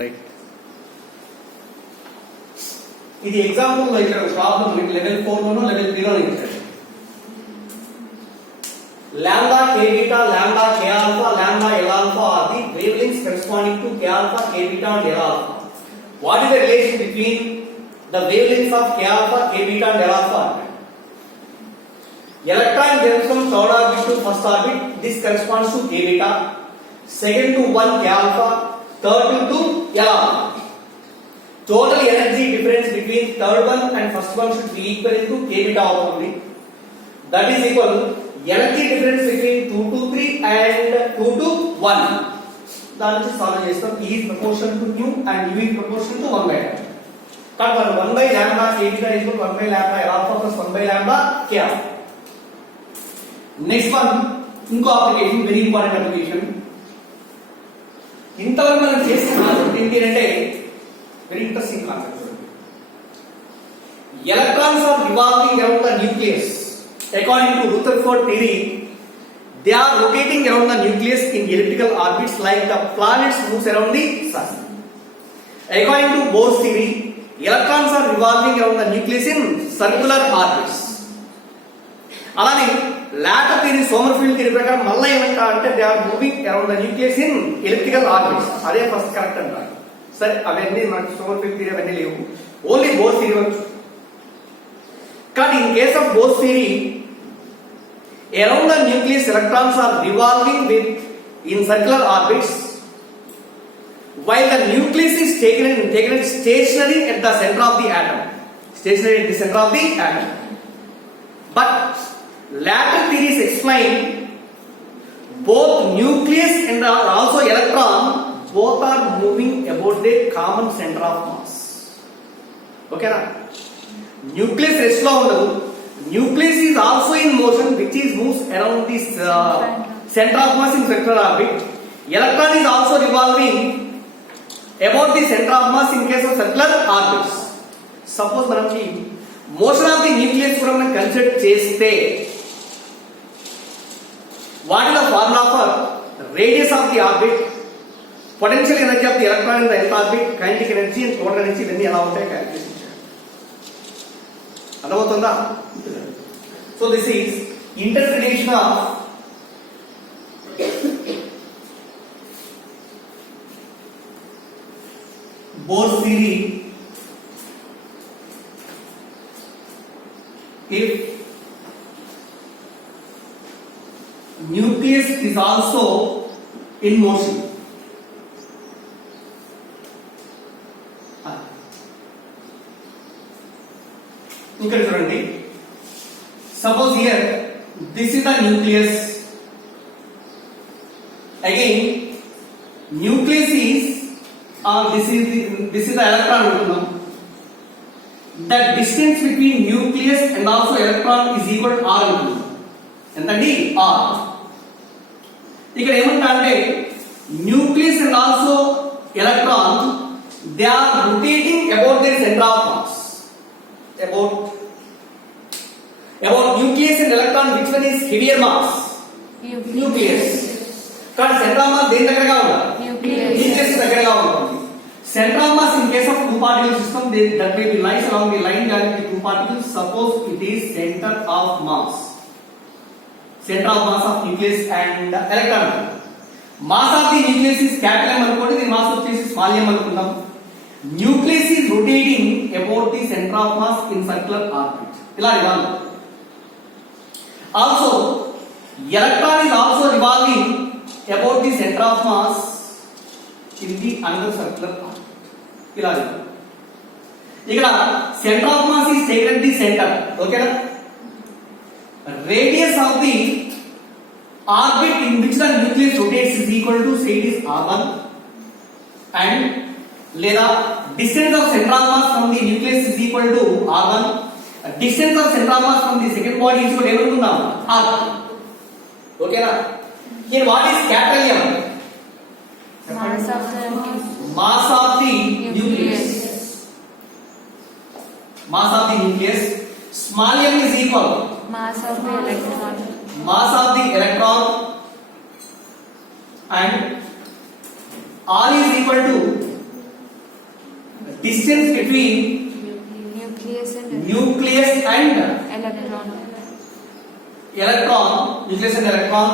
రైట్. ఇది ఎగ్జాంపుల్ లో ఇక్కడ ప్రాబ్లం లెవెల్ 4 లోనో లెవెల్ 3 లోనో ఇచ్చారు. lambda k beta, lambda k alpha, lambda l alpha are the wavelengths corresponding to k alpha, k beta and l alpha. What is the relation between the wavelengths of k alpha, k beta and l alpha? Electron jumps from third orbit to first orbit. This corresponds to k beta. Second to 1 k alpha, third to 2 l alpha. Total energy difference between third one and first one should be equal to k beta only. That is equal energy difference between 2 to 3 and 2 to 1. That is solve chestam. E is proportional to nu and u is proportional to 1 by lambda. But 1 by lambda k beta is equal to 1 by lambda alpha plus 1 by lambda k alpha. Next one, ఇంకో application, very important application. ఇంతవరకు మనం చేసిన concept ఏంటి అంటే very interesting concept. Electrons are revolving around the nucleus. According to Rutherford theory, they are rotating around the nucleus in elliptical orbits like the planets moves around the sun. According to Bohr's theory, electrons are revolving around the nucleus in circular orbits. అలానే later theory, Sommerfeld theory ప్రకారం మళ్ళీ ఏమంటా అంటే they are moving around the nucleus in elliptical orbits. అదే first correct అంటారు. సరే, అవన్నీ మనకి సోమర్ఫీల్డ్ థియరీ అవన్నీ లేవు, ఓన్లీ బోర్ థియరీ వచ్చు. కానీ in case of bore theory, around the nucleus electrons are revolving in circular orbits while the nucleus is taken stationary at the center of the atom. Stationary at the center of the atom. But latter theories explain both nucleus and also electron both are moving about their common center of mass. Okay na? Nucleus rest lo undadu. Nucleus is also in motion, which is moves around this center of mass in circular orbit. Electron is also revolving about the center of mass in case of circular orbits. Suppose manaki motion of the nucleus కూడా మనం కన్సిడర్ చేస్తే, what is the formula for radius of the orbit, potential energy of the electron in the nth orbit, kinetic energy and total energy ఇవన్నీ ఎలా ఉంటాయి క్యాలిక్యులేషన్. అర్థమవుతుందా? So this is interpretation of Bohr's theory if nucleus is also in motion. ఇక్కడ చూడండి, suppose here this is the nucleus. Again nucleus is this is the electron అనుకుందాం. The distance between nucleus and also electron is equal to r అనుకుందాం. ఎంతండి? r. ఇక్కడ ఏమంటా అంటే nucleus and also electron they are rotating about their center of mass. About nucleus and electron, which one is heavier mass? Nucleus. కానీ center of mass దేని దగ్గరగా ఉండాలి? nucleus దగ్గరగా ఉంటుంది. Center of mass in case of two particle system, that may be lies along the line carrying the two particles. Suppose it is center of mass of nucleus and electron. Mass of the nucleus is capital M అనుకోండి, the mass వచ్చేసి small m అనుకుందాం. Nucleus is rotating about the center of mass in circular orbit. ఇలా ఇవ్వాలి. Also electron is also revolving about the center of mass in the another circular orbit. ఇలా ఇవ్వాలి. ఇక్కడ center of mass is taken at the center. Okay na? Radius of the orbit in which the nucleus rotates is equal to, say it is r1, and లేదా distance of center of mass from the nucleus is equal to r1. Distance of center of mass from the second body is equal to ఏమనుకుందాం? r. Okay na? Here what is capital M? Mass of the nucleus. Mass of the nucleus. Small m is equal mass of the electron. Mass of the electron, and r is equal to distance between nucleus and nucleus and electron. electron, nucleus and electron,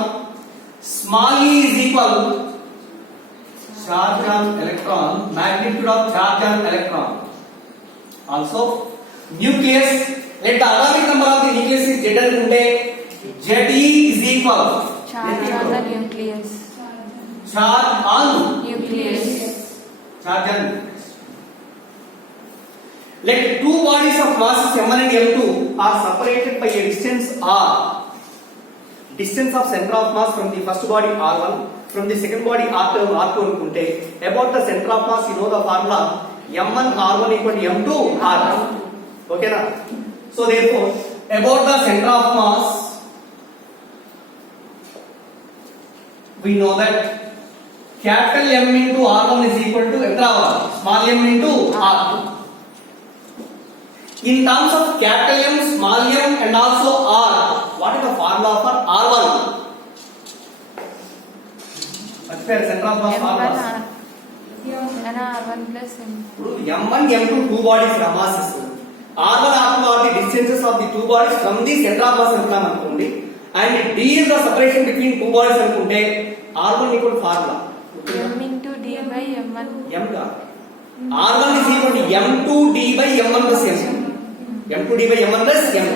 small e is equal charge on electron, magnitude of charge on electron. Also, nucleus, let the atomic number of the nucleus is Z అనుకుంటే Ze is equal Charge on the nucleus. charge on Nucleus. charge on nucleus. Let two bodies of masses m1 and m2 are separated by a distance r. Distance of center of mass from the first body r1, from the second body r2 అనుకుంటే about the center of mass you know the formula m1 r1 equal to m2 r2. Okay na? So therefore about the center of mass we know that capital M into r1 is equal to small m into r2. In terms of capital M, small m and also r, what is the formula for r1? What's the center of mass formula? R1 plus M. M1, M2 two bodies are masses. R1, R2 are the distances of the two bodies from the center of mass అనుకోండి. And D is the separation between two bodies అనుకుంటే R1 equal formula. M into D by M1. M का R1 is equal to M2 D by M1 plus M. M2 D by M1 plus M.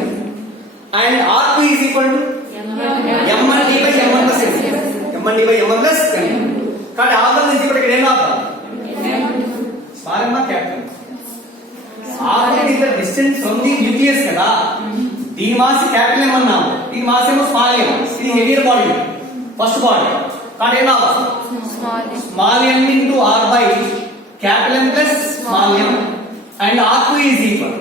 And R2 is equal to M1 D by M1 plus M. M1 D by M1 plus M. కానీ R1 is equal to ఇక్కడ ఏం రాద్దాం? Small m capital. R1 is the distance from the nucleus కదా. దీని mass capital M అన్నాము. దీని మాస్ ఏమో small m. ఇది హెవియర్ బాడీ. First body. కానీ ఏం రావాలి? Small m into r by capital M plus small m and r2 is equal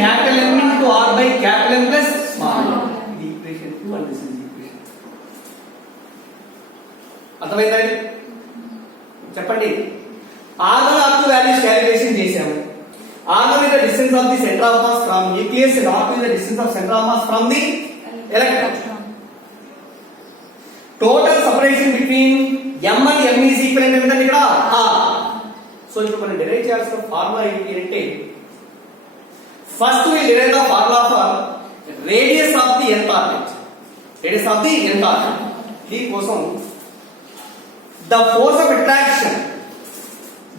capital M into r by capital M plus small m. The equation 2 and this is the equation. అర్థమైందా? చెప్పండి. r1 r2 values calculation చేశాము. r1 is the distance of the center of mass from nucleus and r2 is the distance of center of mass from the electron. Total separation between m and m is equal అంటే ఏంటంటే ఇక్కడ r. So ఇప్పుడు మనం డిరైవ్ చేయాల్సిన formula ఏంటి అంటే first we derive the formula for radius of the nth orbit. Radius of the nth orbit. దీని కోసం the force of attraction,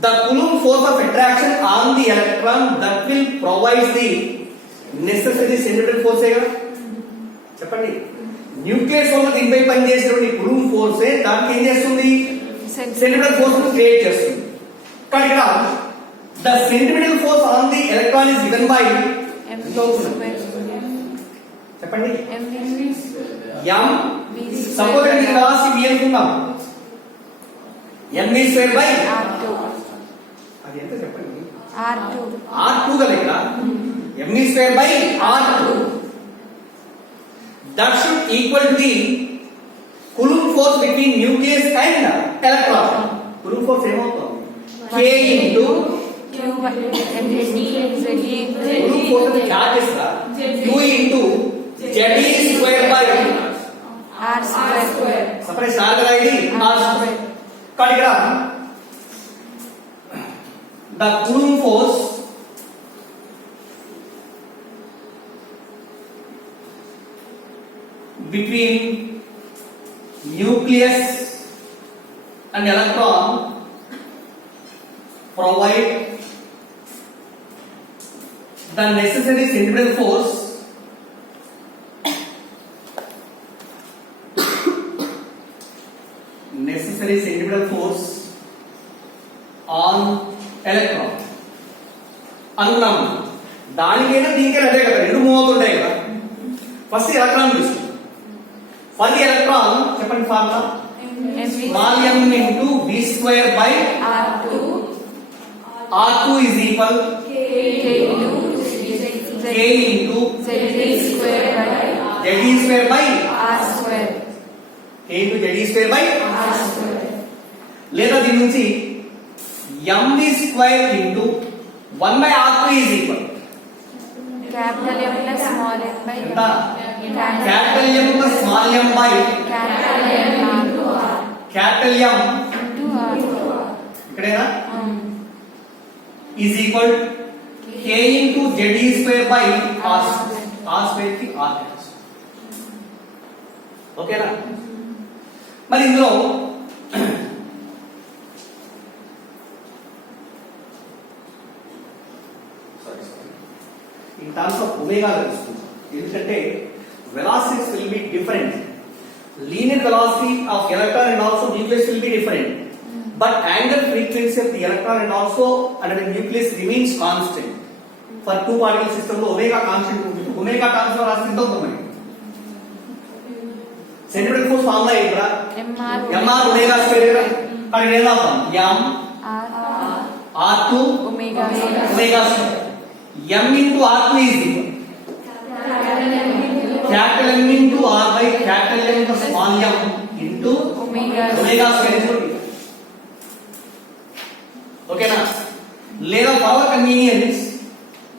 the Coulomb force of attraction on the electron that will provide the necessary centripetal force కదా. చెప్పండి. న్యూక్లియస్ వల్ల దీనిపై పనిచేసేటువంటి Coulomb force దానికి ఏం చేస్తుంది? సెంట్రిపెటల్ ఫోర్స్ ను క్రియేట్ చేస్తుంది. కానీ ఇక్కడ the centripetal force on the electron is given by చెప్పండి m సపోజ్ ఇది రాసి v అనుకుందాం m is square by R2. అది ఎంత చెప్పండి? R2 కదా ఇక్కడ m is square by R2. That should equal to the Coulomb force between nucleus and electron. Coulomb force ఏమవుతుంది? K into Q by ZE. Coulomb force the charges రా Q into ZE square by R square. separation R కదా ఇది R square. కానీ ఇక్కడ the Coulomb force between nucleus and electron provide the necessary centripetal force on electron అనుకున్నాము. దానికైనా దీనికైనా అదే కదా, రెండు మూవ్ అవుతుంటాయి కదా. ఫస్ట్ ఎలక్ట్రాన్ తీసుకుంటాం. ఫర్ ది ఎలక్ట్రాన్ చెప్పండి formula small m into v square by r2 is equal k into z square by R square. k into z square by R square. లేదా దీని నుంచి m square into 1 by r3 is equal Capital M plus small m by ఎంత capital M plus small m by capital M into R capital M into R. ఇక్కడేనా is equal k into z e square by r square కి r dash. ఓకేనా? మరి ఇందులో in terms of omega తెలుసుకుందాం. ఎందుకంటే velocities will be different. Linear velocity of electron and also nucleus will be different. But angular frequency of the electron and also the nucleus remains constant. For two particle system లో omega constant ఉంటుంది. omega terms లో రాస్తే ఎంత అవుతుంది? Centripetal force formula ఏంట్రా? mr omega square. అక్కడ ఏం రాద్దాం? m r2 omega square. m into r2 is equal capital M into r by capital M the small m into omega square is equal. Okay na? లేదా for convenience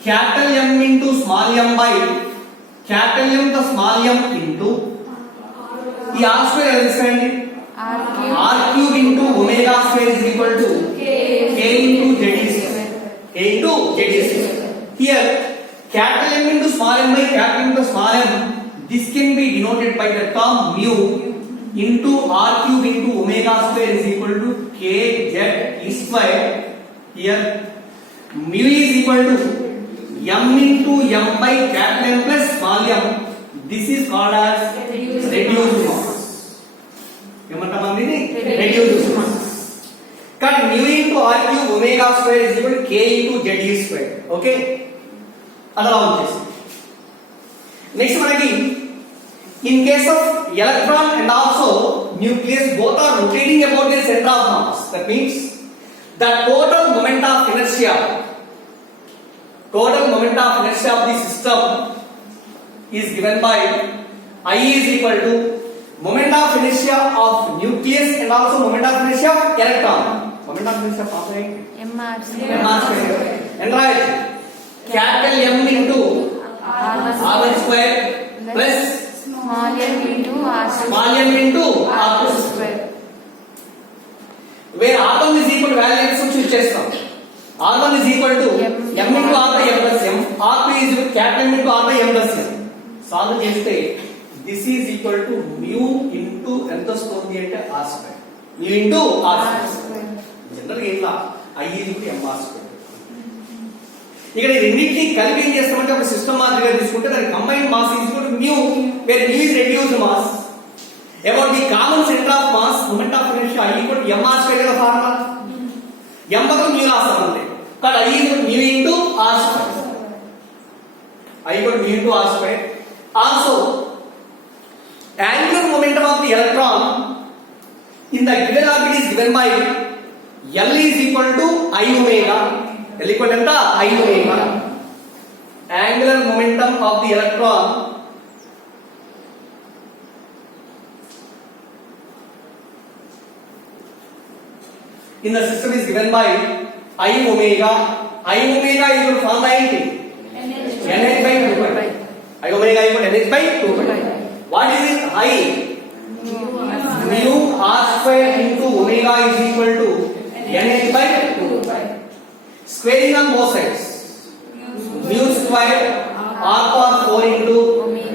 capital M into small m by capital M the small m into ఈ r square తెలుసండి r cube into omega square is equal to k into z square. k into z square. Here capital M into small m by capital M into small m, this can be denoted by the term mu into r cube into omega square is equal to k z e square. Here mu is equal to m into m by capital M plus small m. This is called as reduced mass. ఏమంటాం దీన్ని? reduced mass. Cut mu into r cube omega square is equal to k into z e square. Okay? అలా వచ్చేసి నెక్స్ట్ మనకి in case of electron and also nucleus both are rotating about their center of mass. That means the total moment of inertia of the system is given by I is equal to moment of inertia of nucleus and also moment of inertia of electron. Moment of inertia formula mr square. And right, capital M into r1 square plus small m into r2 square. Where r1 is equal to value x choose చేస్తాం. r1 is equal to m into r by m plus m. r2 is equal to capital M into r by m plus m. Solve చేస్తే this is equal to mu into ఎంత వస్తుంది అంటే r square. mu into r square. General గా ఇలా I is equal to mr square. ఇక్కడ ఈ రెండింటిని కలిపి ఏం చేస్తామంటే ఒక సిస్టమ్ మాదిరిగా తీసుకుంటే దాని combined mass is equal to mu, where mu is reduced mass. About the common center of mass, moment of inertia I equal to mr square కదా ఫార్ములా. m బదులు mu రాస్తాం అంతే. కాబట్టి I equal to mu into r square. I equal to mu into r square. Also, angular momentum of the electron in the given orbit is given by L is equal to I omega. L equal to I omega. Angular momentum of the electron in the system is given by I omega. I omega is equal to formula ఏంటి? NH by 2 pi. I omega is equal to NH by 2 pi. What is it? I mu r square into omega is equal to NH by 2 pi. Squaring on both sides. Mu square r power 4 into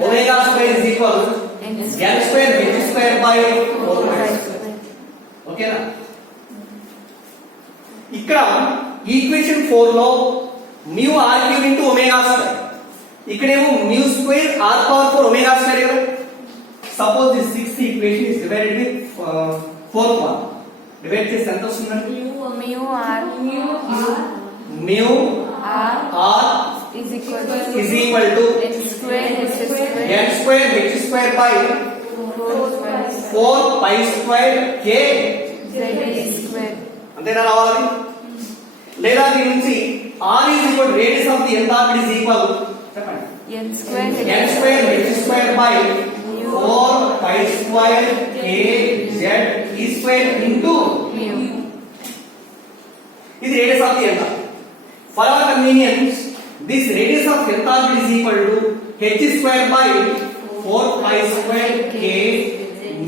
omega square is equal to n square h square by 4 pi. Okay na? ఇక్కడ ఈక్వేషన్ 4 లో mu r cube into omega square. ఇక్కడేమో mu square r power 4 omega square కదా. Suppose this sixth equation is divided with fourth one. Divide చేస్తే ఎంత వస్తుందండి? mu r is equal to n square h square by 4 pi square k z square. అంతేనా రావాలి? లేదా దీని నుంచి r is equal to radius of the nth orbit is equal చెప్పండి n square h square by 4 pi square k z e square into mu. ఇది radius of the nth. For our convenience, this radius of nth orbit is equal to h square by 4 pi square k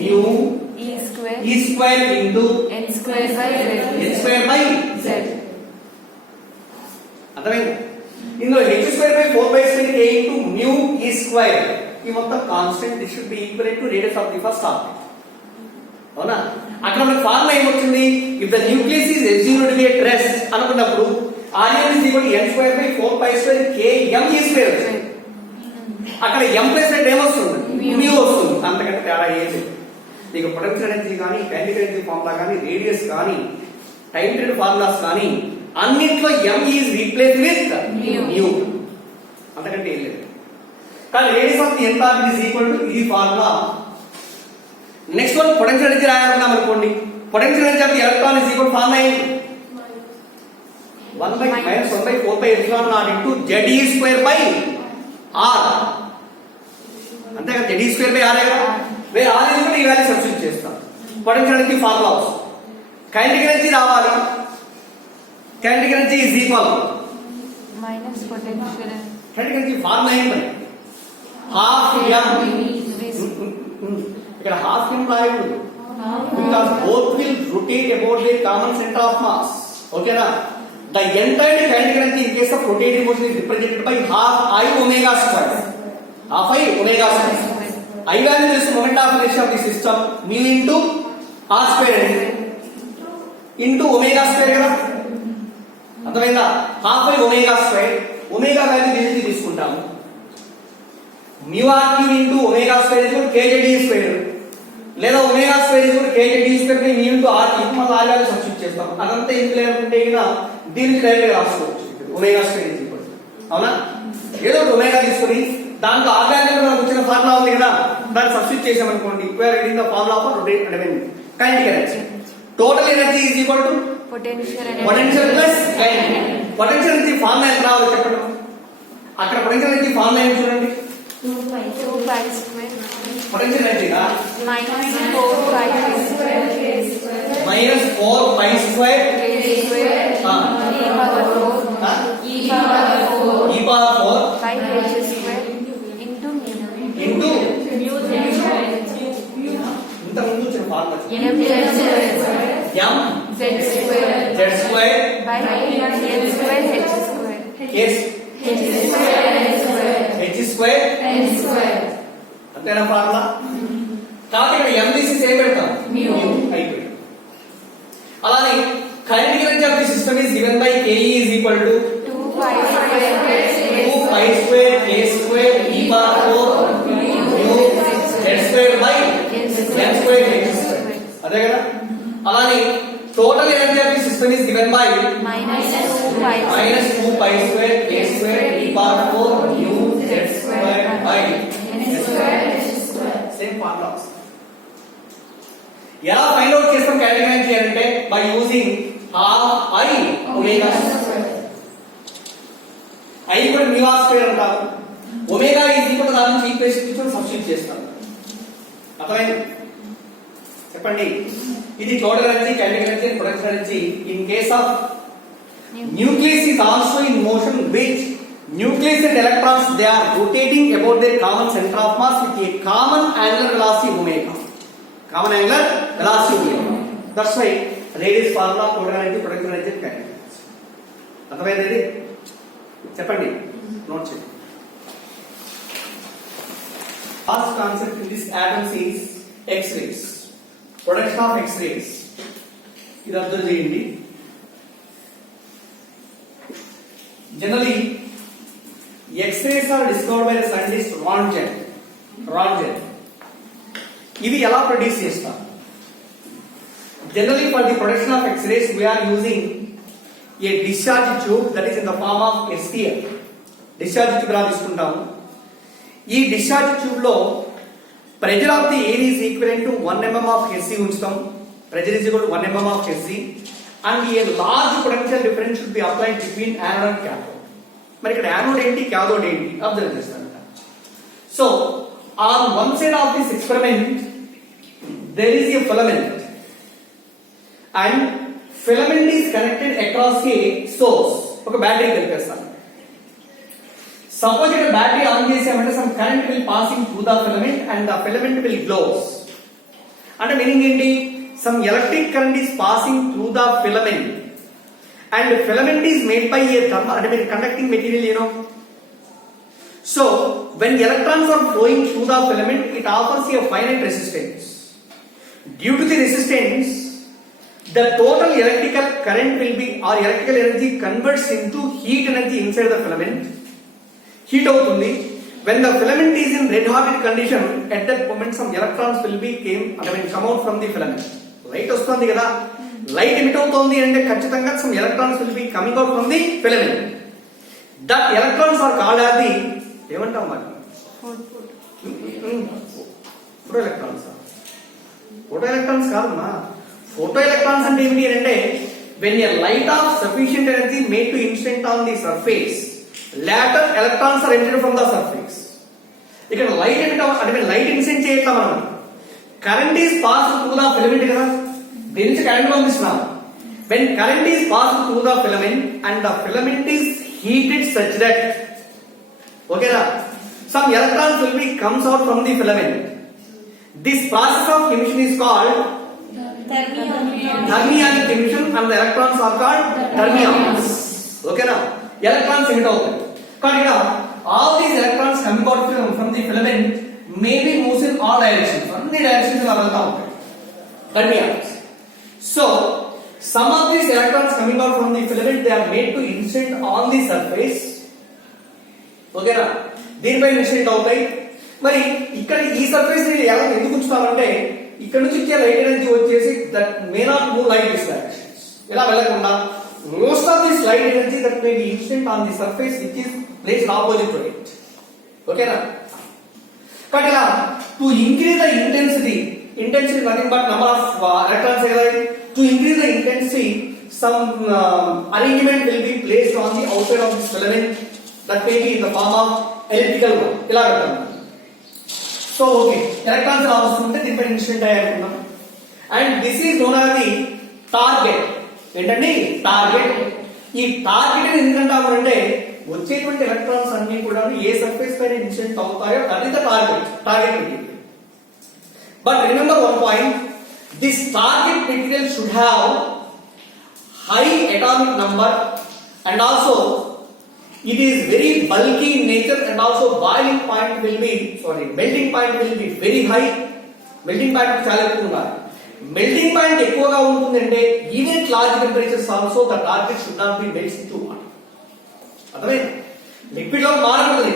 mu e square into n square by h square by z. అర్థమైందా? ఇందులో h square by 4 by square a into mu e square ఈ మొత్తం constant this should be equal to radius of the first object. అవునా? అక్కడ మనకి ఫార్ములా ఏమొచ్చింది? If the nucleus is assumed to be at rest అనుకున్నప్పుడు Rn is equal to n square by 4 pi square km e square వచ్చింది. అక్కడ m plus అంటే ఏమొస్తుంది? మ్యూ వస్తుంది. అంతకంటే తేడా ఏం లేదు. నీకు పొటెన్షియల్ ఎనర్జీ కానీ కైనెటిక్ ఎనర్జీ ఫార్ములా కానీ రేడియస్ కానీ టైం పీరియడ్ ఫార్ములాస్ కానీ అన్నిట్లో m is replace with mu. అంతకంటే ఏం లేదు. కానీ radius of the nth orbit is equal to ఇది formula. Next one potential energy రాయాలన్నాం అనుకోండి. Potential energy of the electron is equal formula ఏంటి? 1 by minus 1 by 4 by epsilon naught into Ze square by R. అంతే కదా, Ze square by R కదా. వేరే R is కూడా ఈ వాల్యూ సబ్స్టిట్యూట్ చేస్తాం. పొటెన్షియల్ ఎనర్జీ ఫార్ములా వస్తుంది. కైనెటిక్ ఎనర్జీ రావాలి. Kinetic energy is equal minus potential kinetic energy formula ఏంటి? Half m. ఇక్కడ హాఫ్ m రాయకూడదు. Because both will rotate about their common centre of mass. ఓకేనా? The entire kinetic energy in case of rotating motion is represented by half I omega square. Half I omega square. I value is moment of inertia of the system mu into r square into omega square కదా. అర్థమైందా? half I omega square. omega value దీనికి తీసుకుంటాము. mu r cube into omega square is equal to kz square. లేదా omega square is equal kz square by mu into r cube మనం r value substitute చేస్తాం. అదంతా ఏం లేకుంటే ఇక దీనికి డైరెక్ట్ రాసుకోవచ్చు. ఒమేగా స్క్వేర్ ఇస్ ఈక్వల్ అవునా? ఏదో ఒక ఒమేగా తీసుకొని దాంట్లో r వాల్యూ మనకు వచ్చిన ఫార్ములా ఉంది కదా, దాన్ని సబ్స్టిట్యూట్ చేసాం అనుకోండి. We are getting the formula for rotate I mean kinetic energy. Total energy is equal to potential plus kinetic. Potential energy formula ఎంత రావాలో చెప్పండి. అక్కడ పొటెన్షియల్ ఎనర్జీ ఫార్ములా ఏంటి చూడండి. 2 pi square పొటెన్షియల్ ఎనర్జీగా minus 4 pi square minus 4 pi square k square e power 4 by h square into mu ఇంత ముందు వచ్చిన formula m z square by n square h square h square అంతేనా ఫార్ములా? కాబట్టి ఇక్కడ m తీసి సేమ్ పెడతాం mu అయిపోయింది. అలానే kinetic energy of the system is given by ke is equal to 2 pi square k square e power 4 mu z square by n square h square. అదే కదా. అలానే total energy of the system is given by minus 2 pi square k square e power 4 mu z square by same formula. ఎలా find out చేస్తాం kinetic energy అంటే by using half I omega square. I కూడా mu r square అంటారు. Omega is equal to దాని నుంచి ఈక్వేషన్ తీసుకొని సబ్స్టిట్యూట్ చేస్తాం. అర్థమైంది? చెప్పండి. ఇది total energy, kinetic energy, potential energy. In case of nucleus is also in motion which nucleus and electrons they are rotating about their common center of mass with a common angular velocity omega. Common angular velocity omega. That's why radius formula total energy, potential energy, kinetic energy. అర్థమైంది? చెప్పండి. నోట్ చేయండి. Last concept in this atoms is X-rays. Production of X-rays. ఇది అర్థం చేయండి. Generally, X-rays are discovered by the scientist Röntgen. ఇవి ఎలా ప్రొడ్యూస్ చేస్తాం? Generally, for the production of X-rays, we are using a discharge tube that is in the form of STL. Discharge tube లా తీసుకుంటాము. ఈ discharge tube లో pressure of the air is equivalent to 1 mm of Hg ఉంచుతాం. Pressure is equal to 1 mm of Hg and a large potential difference should be applied between anode and cathode. మరి ఇక్కడ యానోడ్ ఏంటి, క్యాథోడ్ ఏంటి observe చేస్తాను. So on one side of this experiment there is a filament and filament is connected across a source. ఒక battery కలిపేస్తాను. Suppose ఇక్కడ battery on చేసామంటే some current will passing through the filament and the filament will glows. అంటే meaning ఏంటి? Some electric current is passing through the filament and filament is made by a conducting material, you know. So when electrons are flowing through the filament, it offers a finite resistance. Due to the resistance, the total electrical current will be, or electrical energy converts into heat energy inside the filament. Heat అవుతుంది. When the filament is in red hot condition, at that moment some electrons will be come out from the filament. Light వస్తుంది కదా, light emit అవుతుంది అంటే ఖచ్చితంగా some electrons will be coming out from the filament. That electrons are called as the ఏమంటాం మరి photo electrons. Photo electrons కాదమ్మా, photo electrons అంటే ఏమిటి అంటే when a light of sufficient energy made to incident on the surface, later electrons are emitted from the surface. ఇక్కడ light emit అంటే light incident చేయట్లా మనం, current is pass through the filament కదా, దీని నుంచి కరెంట్ పంపిస్తున్నాం. when current is passed through the filament and the filament is heated such that, okay na, some electrons will be comes out from the filament. This process of emission is called thermionic emission and the electrons are called thermions. Okay na, electrons emit అవుతాయి. కానీ ఇక్కడ all these electrons coming out from the filament may be moves in all directions, అన్ని డైరెక్షన్స్ లో వెళ్తా ఉంటాయి, thermions. So some of these electrons coming out from the filament, they are made to incident on the surface. ఓకేనా, దీనిపై ఇన్సిడెంట్ అవుతాయి. మరి ఇక్కడ ఈ సర్ఫేస్ ని ఎలా ఎందుకు ఉంచుతామంటే, ఇక్కడ నుంచి ఇచ్చే లైట్ ఎనర్జీ వచ్చేసి that may not move light this directions, ఇలా వెళ్ళకుండా most of this light energy that may be incident on the surface which is placed opposite to it. ఓకేనా, కాబట్టి ఇలా to increase the intensity nothing but number of electrons కదా, to increase the intensity some arrangement will be placed on the outside of this filament that may be in the form of elliptical one, ఇలా పెడతాం. So okay, electrons ఎలా వస్తుంటే దీనిపై incident అయ్యానుకున్నాం. And this is known as the target. ఏంటండి target? ఈ target ఎందుకంటాము అంటే వచ్చేటువంటి ఎలక్ట్రాన్స్ అన్ని కూడా ఏ సర్ఫేస్ పైన ఇన్సిడెంట్ అవుతాయో అది the target material. But remember one point, this target material should have high atomic number and also it is very bulky in nature and also melting point will be very high. Melting point చాలా ఎక్కువ ఉండాలి. Melting point ఎక్కువగా ఉంటుందంటే even at large temperatures also the target should not be melted too much. అర్థమైంది? లిక్విడ్ లో మారకూడదు.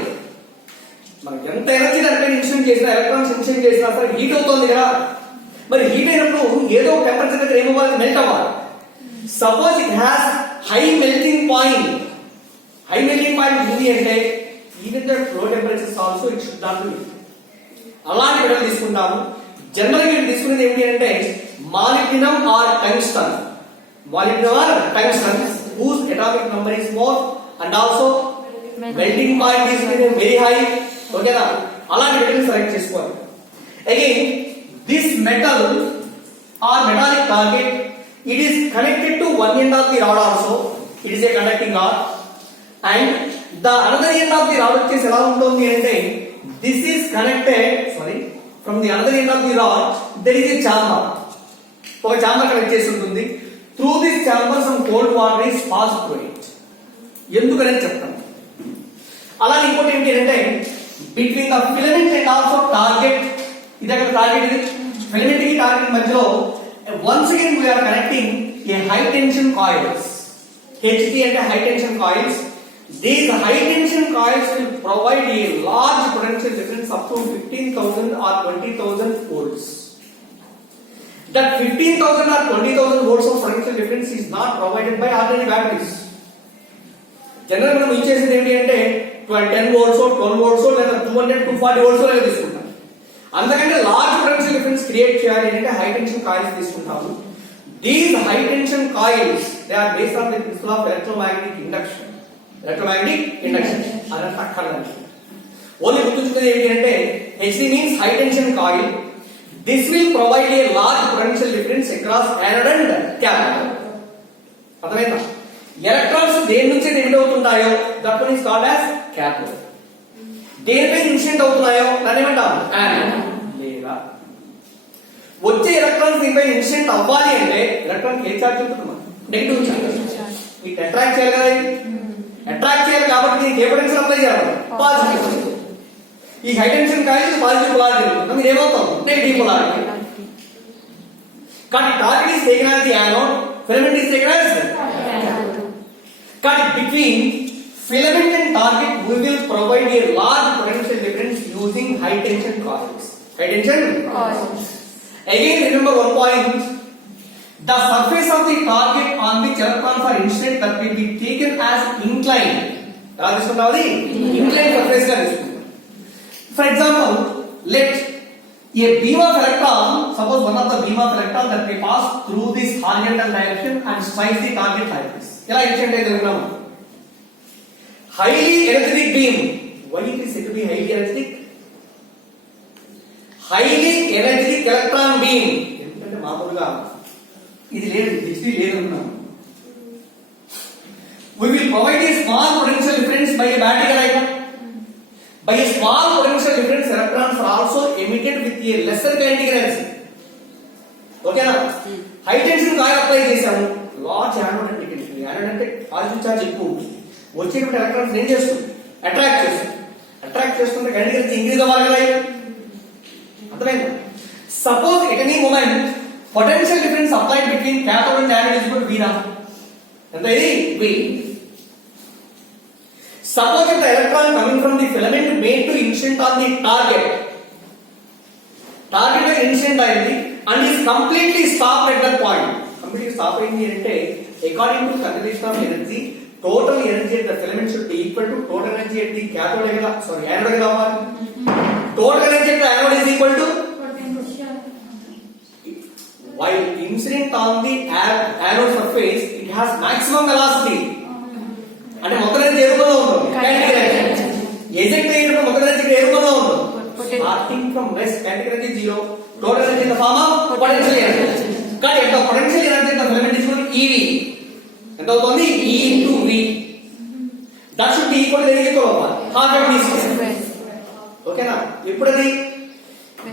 మనకి ఎంత ఎనర్జీ దానిపైన ఇన్సిడెంట్ చేసినా, ఎలక్ట్రాన్స్ ఇన్సిడెంట్ చేసినా సరే హీట్ అవుతుంది కదా, మరి హీట్ అయినప్పుడు ఏదో టెంపరేచర్ దగ్గర ఏమవ్వాలి, మెల్ట్ అవ్వాలి. Suppose it has high melting point ఉంది అంటే even the flow temperatures also it should not be. అలాంటి మెటల్ తీసుకుంటాము. జనరల్ గా తీసుకునేది ఏంటి అంటే molybdenum or tungsten whose atomic number is more and also melting point is very high. ఓకేనా, అలాంటి మెటల్ సెలెక్ట్ చేసుకోవాలి. Again this metal or metallic target, it is connected to one end of the rod also, it is a conducting rod, and the another end of the rod వచ్చేసి ఎలా ఉంటుంది అంటే this is connected from the other end of the rod there is a chamber, ఒక chamber connect చేసి ఉంటుంది. through this chamber some cold water is passed through it. ఎందుకని చెప్తాను. అలానే ఇంకోటి ఏంటి అంటే between the filament and also target, ఇది అక్కడ టార్గెట్, ఇది ఫిలమెంట్ కి టార్గెట్ మధ్యలో once again we are connecting a high tension coils. HT అంటే high tension coils. These high tension coils will provide a large potential difference up to 15,000 or 20,000 volts. That 15,000 or 20,000 volts of potential difference is not provided by ordinary batteries. General మనం ఇచ్చేసేది ఏంటి అంటే 10 volts 12 volts లేదా 200 240 volts లేదా తీసుకుంటాం. అందుకంటే large potential difference create చేయాలి అంటే హై టెన్షన్ కాయిల్స్ తీసుకుంటాము. These high tension coils they are based on the principle of electromagnetic induction. అదంతా అక్కర్లేదు. ఓన్లీ గుర్తుంచుకునేది ఏంటి అంటే HC means high tension coil. This will provide a large potential difference across anode and cathode. అర్థమైందా? Electrons దేని నుంచి emit అవుతుంటాయో that one is called as cathode. దేనిపై ఇన్సిడెంట్ అవుతున్నాయో దాన్ని ఏమంటాం, యానోడ్. లేదా వచ్చే ఎలక్ట్రాన్స్ దీనిపై ఇన్సిడెంట్ అవ్వాలి అంటే ఎలక్ట్రాన్ ఏ చార్జ్ ఉంటుంది, నెగిటివ్ చార్జ్. ఈ ఇట్ అట్రాక్ట్ చేయాలి కదా, అట్రాక్ట్ చేయాలి కాబట్టి దీనికి ఏ పొటెన్షియల్ అప్లై చేయాలి, పాజిటివ్. ఈ హై టెన్షన్ కాయిల్ ఇది పాజిటివ్ పొలారిటీ ఉంటుంది, మీరు ఏమవుతాం నెగిటివ్ పొలారిటీ. కానీ target is taken as the anode, filament is taken as కానీ between filament and target we will provide a large potential difference using high tension coils. High tension Coils. again remember one point, the surface of the target on which electrons are incident that will be taken as inclined. ఎలా తీసుకుంటామది inclined surface గా తీసుకుంటాం. For example, let a beam of electron, suppose one of the beam of electron that may pass through this horizontal direction and strike the target like this. ఎలా ఇన్సిడెంట్ అయితే విన్నాము, highly energetic beam. Why it is said to be highly energetic? Highly energetic electron beam. ఎందుకంటే మామూలుగా ఇది లేదు, డిగ్రీ లేదు అనుకున్నాం. We will provide a small potential difference by a battery diagram. By a small potential difference, electrons are also emitted with a lesser kinetic energy. ఓకేనా? High tension coil apply చేశాము, large anode అంటే యానోడ్ అంటే positive charge ఎక్కువ ఉంటుంది, వచ్చేటువంటి ఎలక్ట్రాన్స్ ఏం చేస్తుంది, అట్రాక్ట్ చేస్తుంది. అట్రాక్ట్ చేస్తుంటే కరెంట్ ఎనర్జీ ఇంక్రీజ్ అవ్వాలి కదా, అర్థమైందా? Suppose at any moment potential difference applied between cathode and anode is equal to V0. ఎంత ఇది V. Suppose if the electron coming from the filament made to incident on the target మీద incident అయింది and is completely stop at that point. Completely stop అయింది అంటే according to conservation of energy, total energy at the filament should be equal to total energy at the cathode anode avali. Total energy at the anode is equal to potential. While incident on the anode surface, it has maximum velocity. అంటే మొత్తం energy ఏ రూపంలో ఉంటుంది, kinetic energy. eject అయినప్పుడు మొత్తం energy ఏ రూపంలో ఉంటుంది, starting from rest kinetic energy 0, total energy in the form of potential energy. కానీ at the potential energy at the filament is equal to EV. ఎంత అవుతుంది, E into V. That should be equal to దేనికి ఈక్వల్ అవ్వాలి, half of V square. ఓకేనా? ఇప్పుడు అది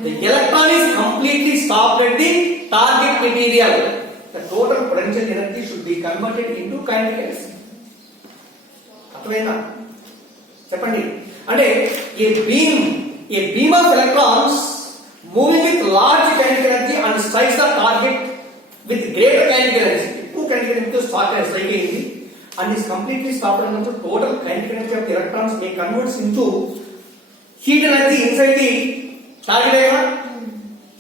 the electron is completely stopped at the target material. The total potential energy should be converted into kinetic energy. అర్థమైందా? చెప్పండి. అంటే a beam of electrons moving with large kinetic energy and strikes the target with greater kinetic energy. Kinetic energy to start as strike అయింది and is completely stopped and total kinetic energy of the electrons may converts into heat energy inside the target area.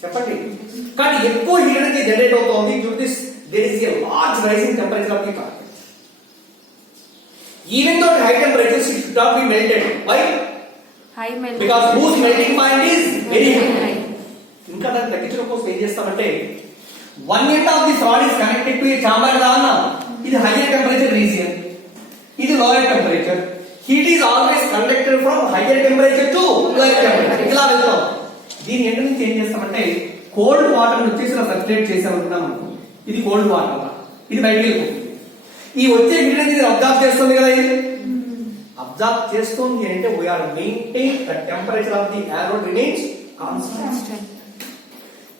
చెప్పండి. కానీ ఎక్కువ heat energy generate అవుతుంది due to this there is a large rising temperature of the target. Even though at high temperatures it should not be melted. Why? High melting. Because whose melting point is very high. ఇంకా దాన్ని తగ్గించడం కోసం ఏం చేస్తామంటే, one end of this rod is connected to a chamber గా అన్నాం, ఇది higher temperature region, ఇది lower temperature. Heat is always conducted from higher temperature to lower temperature. ఇలా వెళ్తాం. దీని ఎండ్ నుంచి ఏం చేస్తామంటే కోల్డ్ వాటర్ వచ్చేసి ఇలా సర్క్యులేట్ చేసామనుకున్నాం, ఇది కోల్డ్ వాటర్, ఇది బయటికి వెళ్ళిపోతుంది. ఈ వచ్చే హీట్ అనేది అబ్జార్బ్ చేస్తుంది కదా, ఇది అబ్జార్బ్ చేస్తుంది అంటే we are maintain the temperature of the anode remains constant.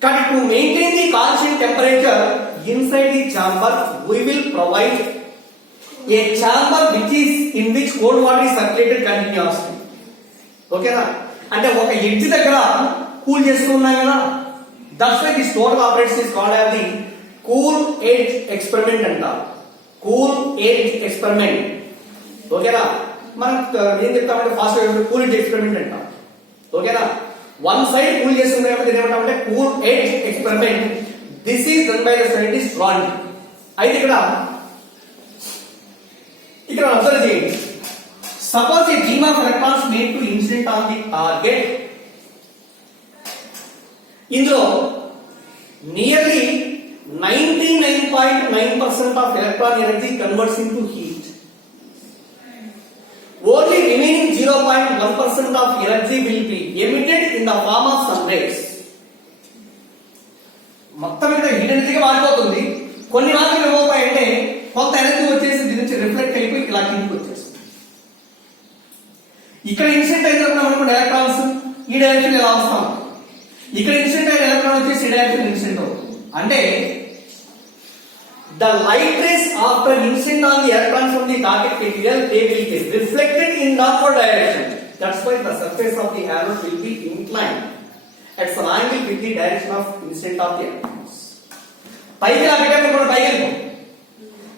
కానీ to maintain the constant temperature inside the chamber we will provide a chamber which is in which cold water is circulated continuously. ఓకేనా? అంటే ఒక ఎడ్జ్ దగ్గర కూల్ చేస్తూ ఉన్నాం కదా, that's why this total operation is called as the Coolidge experiment అంటారు. Coolidge experiment. ఓకేనా? మనం ఏం చెప్తామంటే ఫాస్ట్ కూల్ ఎడ్జ్ ఎక్స్పెరిమెంట్ అంటాం. ఓకేనా? వన్ సైడ్ కూల్ చేస్తుంది కాబట్టి ఏమంటామంటే Coolidge experiment. This is done by the scientist Rand. అయితే ఇక్కడ అబ్జర్వ్ చేయండి. Suppose a beam of electrons made to incident on the target. ఇందులో నియర్లీ 99.9% of electron energy converts into heat. Only remaining 0.1% of energy will be emitted in the form of sun rays. మొత్తం మీద హీట్ ఎనర్జీగా మారిపోతుంది. కొన్ని మాత్రం ఏమవుతాయంటే కొంత ఎనర్జీ వచ్చేసి దీని నుంచి రిఫ్లెక్ట్ అయిపోయి ఇలా కిందికి వచ్చేస్తుంది. ఇక్కడ ఇన్సిడెంట్ అయినప్పుడు ఎలక్ట్రాన్స్ ఈ డైరెక్షన్ ఇలా వస్తాం, ఇక్కడ ఇన్సిడెంట్ అయిన ఎలక్ట్రాన్ వచ్చేసి ఈ డైరెక్షన్ ఇన్సిడెంట్ అవుతుంది. అంటే the light rays after incident on the electrons from the target material, they will be reflected in downward direction. That's why the surface of the arrow will be inclined at some angle with the direction of incident of the electrons. పైకి ఇలా పెట్టాక కూడా పైకి వెళ్ళిపో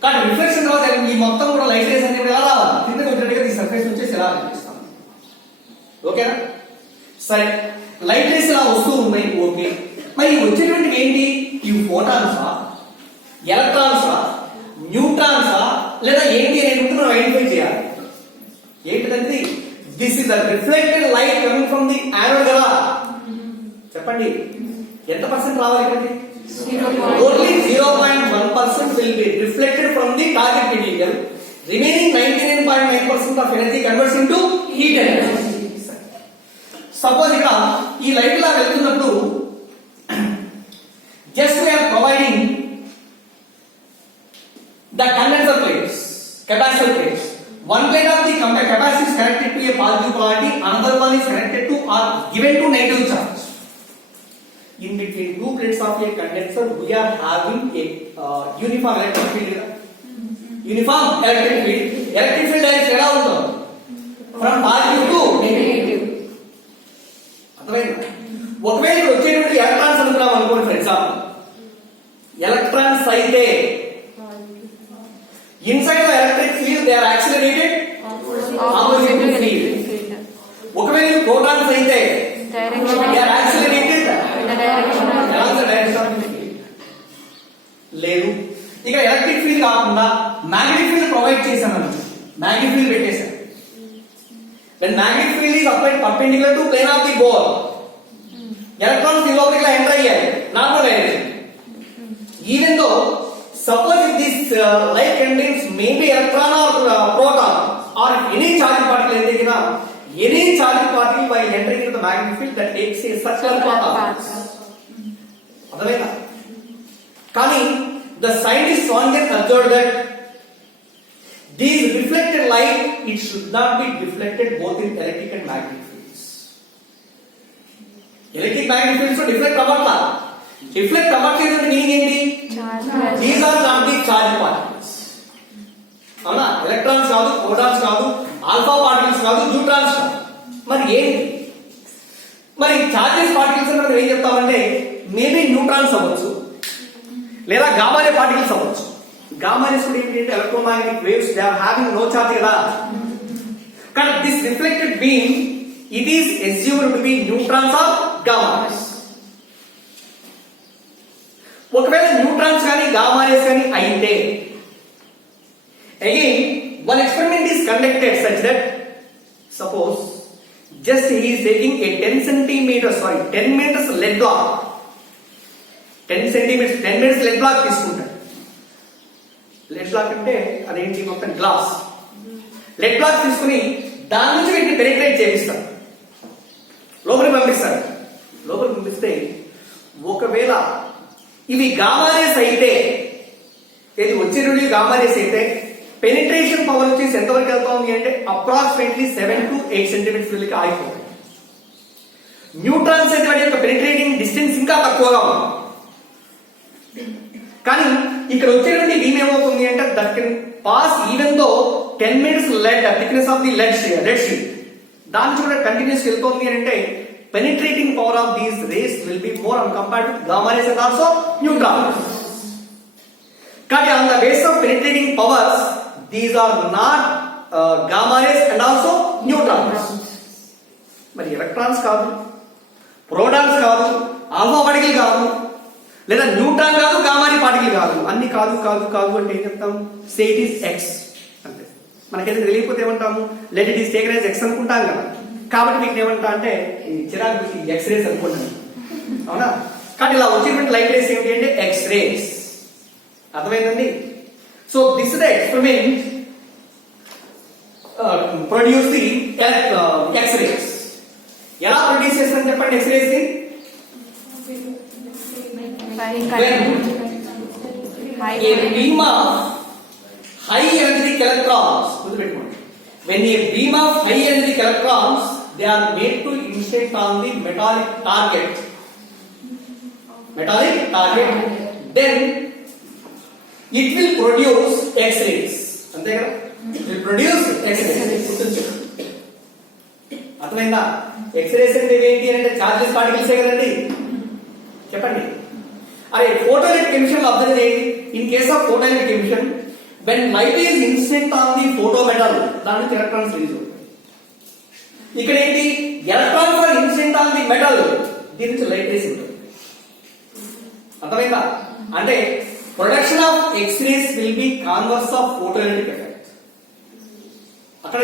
కానీ రిఫ్లెక్షన్ తర్వాత ఈ మొత్తం కూడా లైట్ రేస్ అనేది ఎలా రావాలి కిందకి వచ్చినట్టుగా ఈ సర్ఫేస్ నుంచి ఎలా కనిపిస్తాం ఓకేనా సరే లైట్ రేస్ ఇలా వస్తూ ఉన్నాయి ఓకే మరి వచ్చేటువంటి ఏంటి ఈ ఫోటాన్సా ఎలక్ట్రాన్సా న్యూట్రాన్సా లేదా ఏంటి అనేది మనం ఐడెంటిఫై చేయాలి ఏంటిదంటే this is the reflected light coming from the arrow కదా చెప్పండి ఎంత పర్సెంట్ రావాలి ఇక్కడికి only 0.1% will be reflected from the target material. Remaining 99.9% of energy converts into heat energy. Suppose ఇక్కడ ఈ లైట్ లా వెళ్తున్నప్పుడు just we are providing the condenser plates, capacitor plates. One plate of the capacitor is connected to a positive polarity, another one is connected to or given to negative charge. In between two plates of a condenser, we are having a uniform electric field. Uniform electric field. Electric field direction ఎలా ఉంటుంది? From positive to negative. అర్థమైందా? ఒకవేళ ఇక్కడ వచ్చేటువంటి ఎలక్ట్రాన్స్ అనుకున్నాం అనుకోండి for example. Electrons అయితే inside the electric field they are accelerated opposite to field. ఒకవేళ ప్రోటాన్స్ అయితే they are accelerated లేదు ఇక ఎలక్ట్రిక్ ఫీల్డ్ కాకుండా మ్యాగ్నెటిక్ ఫీల్డ్ ప్రొవైడ్ చేశాను మ్యాగ్నెటిక్ ఫీల్డ్ పెట్టేశాను when magnetic field is applied perpendicular to plane of the bore electrons లోపలికి ఎంటర్ అయ్యాయి normal direction even though suppose if this light contains maybe electron or proton or any charged particle ఏదైనా any charged particle while entering into the magnetic field that takes a circular path అర్థమైందా కానీ the scientists on that observed that these reflected light it should not be deflected both in electric and magnetic fields. Electric magnetic fields so deflect అవ్వట్లా deflect అవ్వట్లేదు అంటే meaning ఏంటి these are not the charged particles అవునా ఎలక్ట్రాన్స్ కాదు protons కాదు alpha particles కాదు న్యూట్రాన్స్ కాదు మరి ఏంటి మరి చార్జెస్ పార్టికల్స్ అంటే మనం ఏం చెప్తామంటే మేబీ న్యూట్రాన్స్ అవ్వచ్చు లేదా గామా రే పార్టికల్స్ అవ్వచ్చు గామా రేస్ కూడా ఏంటంటే electromagnetic waves they are having no charge కదా కానీ this reflected beam it is assumed to be neutrons or gamma rays ఒకవేళ న్యూట్రాన్స్ కానీ గామా రేస్ కానీ అయితే again one experiment is conducted such that suppose just he is taking a 10 meters lead block 10 centimeters 10 meters lead block తీసుకుంటాడు lead block అంటే అదేంటి మొత్తం glass lead block తీసుకుని దాని నుంచి వీటిని పెనిట్రేట్ చేపిస్తాడు లోపలికి పంపిస్తే ఒకవేళ ఇవి గామా రేస్ అయితే ఇది వచ్చేటువంటి గామా రేస్ అయితే పెనిట్రేషన్ పవర్ వచ్చేసి ఎంతవరకు వెళ్తుంది అంటే అప్రాక్సిమేట్లీ 7 to 8 సెంటీమీటర్స్ వరకు ఆగిపోతుంది న్యూట్రాన్స్ అయితే వాటి యొక్క పెనిట్రేటింగ్ డిస్టెన్స్ ఇంకా తక్కువగా ఉంది కానీ ఇక్కడ వచ్చేటువంటి బీమ్ ఏమవుతుంది అంటే that can pass even though 10 metres lead thickness of the lead sheet దాని కూడా కంటిన్యూస్ వెళ్తుంది అంటే penetrating power of these rays will be more on compared to gamma rays and also neutrons కానీ on the base of penetrating powers these are not gamma rays and also neutrons మరి electrons కాదు protons కాదు alpha particle కాదు లేదా న్యూట్రాన్ కాదు గామా రే పార్టికల్ కాదు అన్ని కాదు అంటే ఏం చెప్తాం సే ఇట్ ఈస్ ఎక్స్ అంటే మనకైతే తెలియకపోతే ఏమంటాము let it is taken as X అనుకుంటాం కదా కాబట్టి మీకు ఏమంటా అంటే చిరాకు ఎక్స్ రేస్ అనుకుంటాను అవునా కానీ ఇలా వచ్చేటువంటి లైట్ రేస్ ఏంటి అంటే ఎక్స్ రేస్ అర్థమైందండి so this is the experiment produce the X race ఎలా ప్రొడ్యూస్ చేస్తారని చెప్పండి ఎక్స్ రేస్ ని a beam of high energetic electrons when a beam of high energetic electrons they are made to incident on the metallic target then it will produce X-race. అంతే కదా, it will produce X-race. గుర్తుంచుకోండి. అర్థమైందా? ఎక్స్-రేస్ అంటే ఏంటి అంటే చార్జెస్ పార్టికల్సే కదండి. చెప్పండి. అరే ఫోటోఎలెక్ట్రిక్ ఎమిషన్ లో అబ్జర్వ్ చేయండి. In case of photoelectric emission when light is incident on the photo metal, దాని నుంచి ఎలక్ట్రాన్స్ రిలీజ్ అవుతాయి. ఇక్కడ ఏంటి, electrons are incident on the metal, దీని నుంచి లైట్ రేస్ ఉంటుంది. అర్థమైందా? అంటే production of X rays will be converse of photoelectric effect. అక్కడ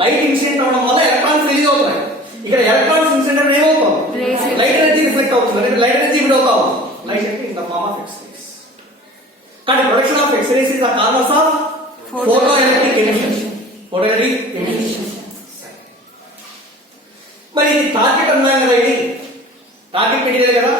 లైట్ ఇన్సిడెంట్ అవడం వల్ల ఎలక్ట్రాన్స్ రిలీజ్ అవుతున్నాయి. ఇక్కడ ఎలక్ట్రాన్స్ ఇన్సిడెంట్ అంటే ఏమవుతుంది, లైట్ ఎనర్జీ రిఫ్లెక్ట్ అవుతుంది. అంటే లైట్ ఎనర్జీ విడ్ అవుతాం. లైట్ అంటే in the form of X rays. కానీ production of X rays is the converse of photoelectric emission. Photoelectric emission. మరి ఇది టార్గెట్ అన్నాం కదా, ఇది టార్గెట్ మెటీరియల్ కదా.